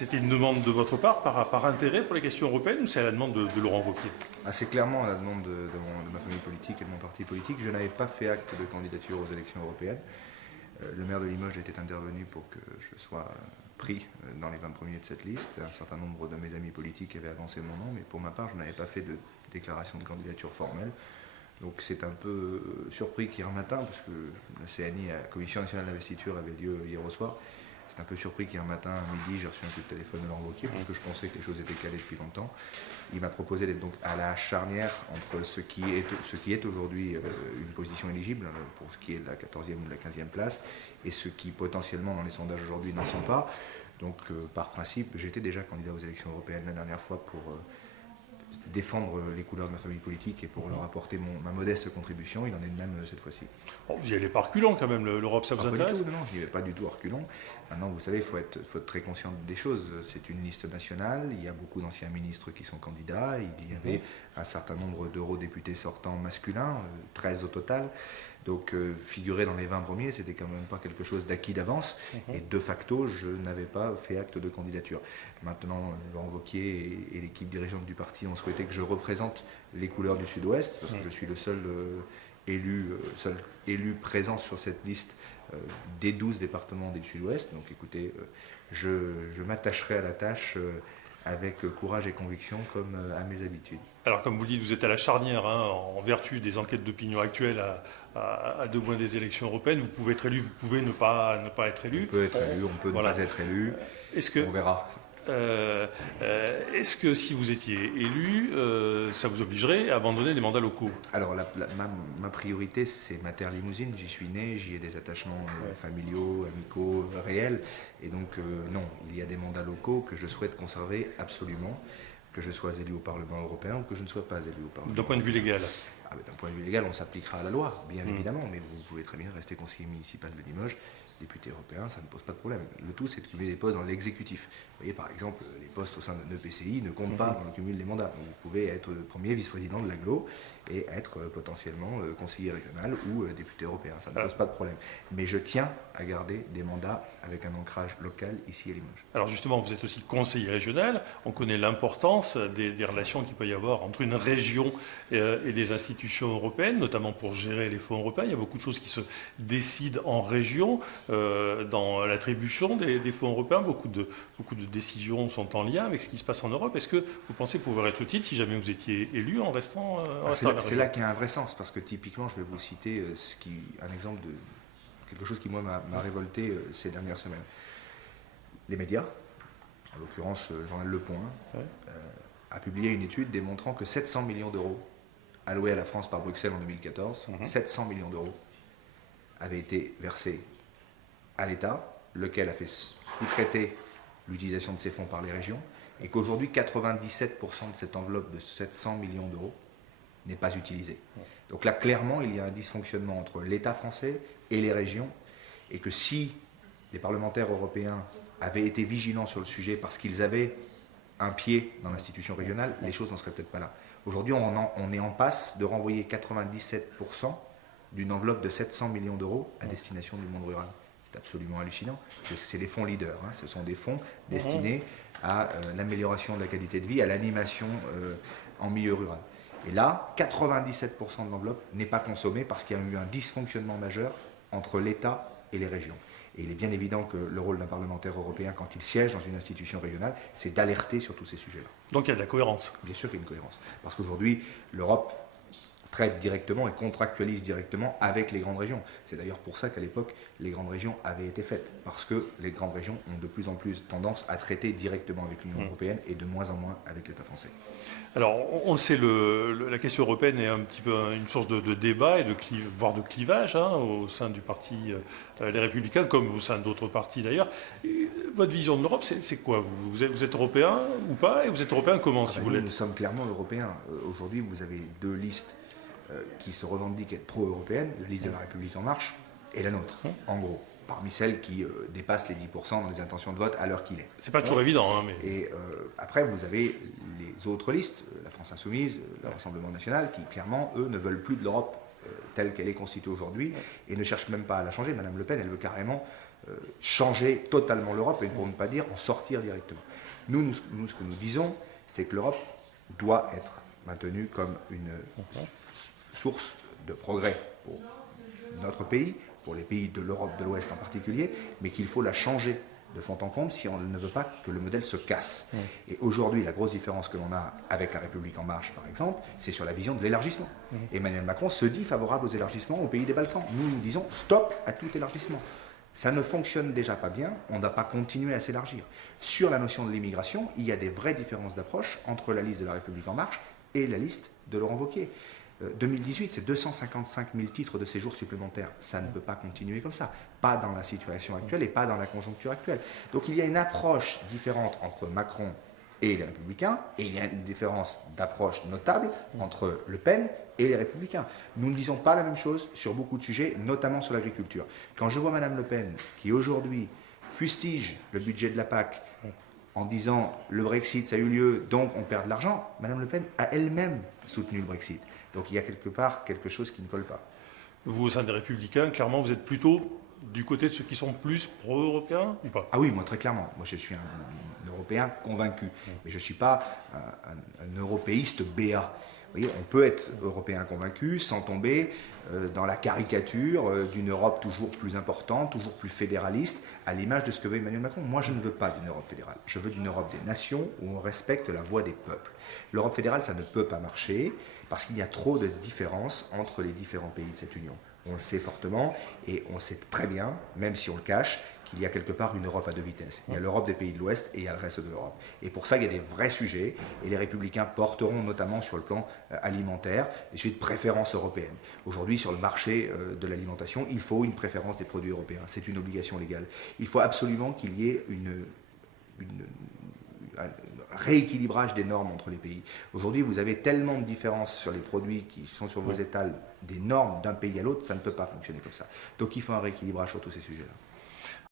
C'était une demande de votre part par intérêt pour les questions européennes ou c'est à la demande de Laurent Wauquiez? C'est clairement à la demande de ma famille politique et de mon parti politique. Je n'avais pas fait acte de candidature aux élections européennes. Le maire de Limoges était intervenu pour que je sois pris dans les 20 premiers de cette liste. Un certain nombre de mes amis politiques avaient avancé mon nom, mais pour ma part, je n'avais pas fait de déclaration de candidature formelle. Donc c'est un peu surpris qu'hier matin, parce que la CNI, la Commission nationale d'investiture, avait lieu hier au soir. C'est un peu surpris qu'hier matin, à midi, j'ai reçu un coup de téléphone de Laurent Wauquiez, parce que je pensais que les choses étaient calées depuis longtemps. Il m'a proposé d'être donc à la charnière entre ce qui est aujourd'hui une position éligible, pour ce qui est de la 14e ou de la 15e place, et ce qui potentiellement dans les sondages aujourd'hui n'en sont pas. Donc par principe, j'étais déjà candidat aux élections européennes la dernière fois pour défendre les couleurs de ma famille politique et pour leur apporter ma modeste contribution. Il en est de même cette fois-ci. Bon, vous y allez par reculons quand même, l'Europe ça vous intéresse? Pas du tout, non, je n'y vais pas du tout à reculons. Maintenant, vous savez, il faut être très conscient des choses. C'est une liste nationale, il y a beaucoup d'anciens ministres qui sont candidats, il y avait un certain nombre d'eurodéputés sortants masculins, 13 au total. Donc figurer dans les 20 premiers, c'était quand même pas quelque chose d'acquis d'avance. Et de facto, je n'avais pas fait acte de candidature. Maintenant, Laurent Wauquiez et l'équipe dirigeante du parti ont souhaité que je représente les couleurs du Sud-Ouest, parce que je suis le seul élu présent sur cette liste des 12 départements du Sud-Ouest. Donc écoutez, je m'attacherai à la tâche avec courage et conviction comme à mes habitudes. Alors comme vous le dites, vous êtes à la charnière, en vertu des enquêtes d'opinion actuelles à 2 mois des élections européennes. Vous pouvez être élu, vous pouvez ne pas être élu. On peut être élu, on peut ne pas être élu, on verra. Est-ce que si vous étiez élu, ça vous obligerait à abandonner les mandats locaux? Alors ma priorité, c'est ma terre limousine, j'y suis né, j'y ai des attachements familiaux, amicaux, réels. Et donc non, il y a des mandats locaux que je souhaite conserver absolument, que je sois élu au Parlement européen ou que je ne sois pas élu au Parlement européen. D'un point de vue légal? D'un point de vue légal, on s'appliquera à la loi, bien évidemment, mais vous pouvez très bien rester conseiller municipal de Limoges, député européen, ça ne pose pas de problème. Le tout, c'est de cumuler des postes dans l'exécutif. Vous voyez, par exemple, les postes au sein d'un EPCI ne comptent pas dans le cumul des mandats. Donc, vous pouvez être premier vice-président de l'AGLO et être potentiellement conseiller régional ou député européen. Ça ne pose pas de problème. Mais je tiens à garder des mandats avec un ancrage local ici à Limoges. Alors justement, vous êtes aussi conseiller régional. On connaît l'importance des relations qu'il peut y avoir entre une région et les institutions européennes, notamment pour gérer les fonds européens. Il y a beaucoup de choses qui se décident en région, dans l'attribution des fonds européens. Beaucoup de décisions sont en lien avec ce qui se passe en Europe. Est-ce que vous pensez pouvoir être utile si jamais vous étiez élu en restant C'est là qu'il y a un vrai sens, parce que typiquement, je vais vous citer un exemple de quelque chose qui, moi, m'a révolté ces dernières semaines. Les médias, en l'occurrence le journal Le Point, a publié une étude démontrant que 700 millions d'euros alloués à la France par Bruxelles en 2014, 700 millions d'euros avaient été versés à l'État, lequel a fait sous-traiter l'utilisation de ces fonds par les régions, et qu'aujourd'hui 97% de cette enveloppe de 700 millions d'euros n'est pas utilisée. Donc là, clairement, il y a un dysfonctionnement entre l'État français et les régions, et que si les parlementaires européens avaient été vigilants sur le sujet parce qu'ils avaient un pied dans l'institution régionale, les choses n'en seraient peut-être pas là. Aujourd'hui, on est en passe de renvoyer 97% d'une enveloppe de 700 millions d'euros à destination du monde rural. C'est absolument hallucinant. C'est les fonds leaders. Ce sont des fonds destinés à l'amélioration de la qualité de vie, à l'animation en milieu rural. Et là, 97% de l'enveloppe n'est pas consommée parce qu'il y a eu un dysfonctionnement majeur entre l'État et les régions. Et il est bien évident que le rôle d'un parlementaire européen, quand il siège dans une institution régionale, c'est d'alerter sur tous ces sujets-là. Donc il y a de la cohérence. Bien sûr qu'il y a une cohérence. Parce qu'aujourd'hui, l'Europe traite directement et contractualise directement avec les grandes régions. C'est d'ailleurs pour ça qu'à l'époque, les grandes régions avaient été faites. Parce que les grandes régions ont de plus en plus tendance à traiter directement avec l'Union européenne et de moins en moins avec l'État français. Alors, on le sait, la question européenne est un petit peu une source de débat et voire de clivage au sein du parti Les Républicains, comme au sein d'autres partis d'ailleurs. Votre vision de l'Europe, c'est quoi? Vous êtes européen ou pas? Et vous êtes européen comment, si vous voulez? Nous sommes clairement européens. Aujourd'hui, vous avez 2 listes qui se revendiquent être pro-européennes, la liste de la République En Marche et la nôtre, en gros, parmi celles qui dépassent les 10% dans les intentions de vote à l'heure qu'il est. C'est pas toujours évident. Mais... Et après, vous avez les autres listes, la France Insoumise, le Rassemblement National, qui clairement, eux, ne veulent plus de l'Europe telle qu'elle est constituée aujourd'hui et ne cherchent même pas à la changer. Madame Le Pen, elle veut carrément changer totalement l'Europe, et pour ne pas dire en sortir directement. Nous, ce que nous disons, c'est que l'Europe doit être maintenue comme une source de progrès pour notre pays, pour les pays de l'Europe de l'Ouest en particulier, mais qu'il faut la changer de fond en comble si on ne veut pas que le modèle se casse. Et aujourd'hui, la grosse différence que l'on a avec la République en marche, par exemple, c'est sur la vision de l'élargissement. Emmanuel Macron se dit favorable aux élargissements aux pays des Balkans. Nous disons stop à tout élargissement. Ça ne fonctionne déjà pas bien, on ne va pas continuer à s'élargir. Sur la notion de l'immigration, il y a des vraies différences d'approche entre la liste de la République en marche et la liste de Laurent Wauquiez. 2018, c'est 255 000 titres de séjour supplémentaires. Ça ne peut pas continuer comme ça. Pas dans la situation actuelle et pas dans la conjoncture actuelle. Donc il y a une approche différente entre Macron et les Républicains, et il y a une différence d'approche notable entre Le Pen et les Républicains. Nous ne disons pas la même chose sur beaucoup de sujets, notamment sur l'agriculture. Quand je vois Mme Le Pen, qui aujourd'hui fustige le budget de la PAC, en disant le Brexit, ça a eu lieu, donc on perd de l'argent, Mme Le Pen a elle-même soutenu le Brexit. Donc il y a quelque part quelque chose qui ne colle pas. Vous, au sein des Républicains, clairement, vous êtes plutôt du côté de ceux qui sont plus pro-européens ou pas? Ah oui, moi très clairement. Moi je suis un Européen convaincu. Mais je ne suis pas un européiste béat. Vous voyez, on peut être européen convaincu sans tomber dans la caricature d'une Europe toujours plus importante, toujours plus fédéraliste, à l'image de ce que veut Emmanuel Macron. Moi, je ne veux pas d'une Europe fédérale. Je veux d'une Europe des nations où on respecte la voix des peuples. L'Europe fédérale, ça ne peut pas marcher parce qu'il y a trop de différences entre les différents pays de cette Union. On le sait fortement et on sait très bien, même si on le cache, qu'il y a quelque part une Europe à deux vitesses. Il y a l'Europe des pays de l'Ouest et il y a le reste de l'Europe. Et pour ça, il y a des vrais sujets, et les Républicains porteront notamment sur le plan alimentaire des sujets de préférence européenne. Aujourd'hui, sur le marché de l'alimentation, il faut une préférence des produits européens. C'est une obligation légale. Il faut absolument qu'il y ait un rééquilibrage des normes entre les pays. Aujourd'hui, vous avez tellement de différences sur les produits qui sont sur vos étals, des normes d'un pays à l'autre, ça ne peut pas fonctionner comme ça. Donc il faut un rééquilibrage sur tous ces sujets-là.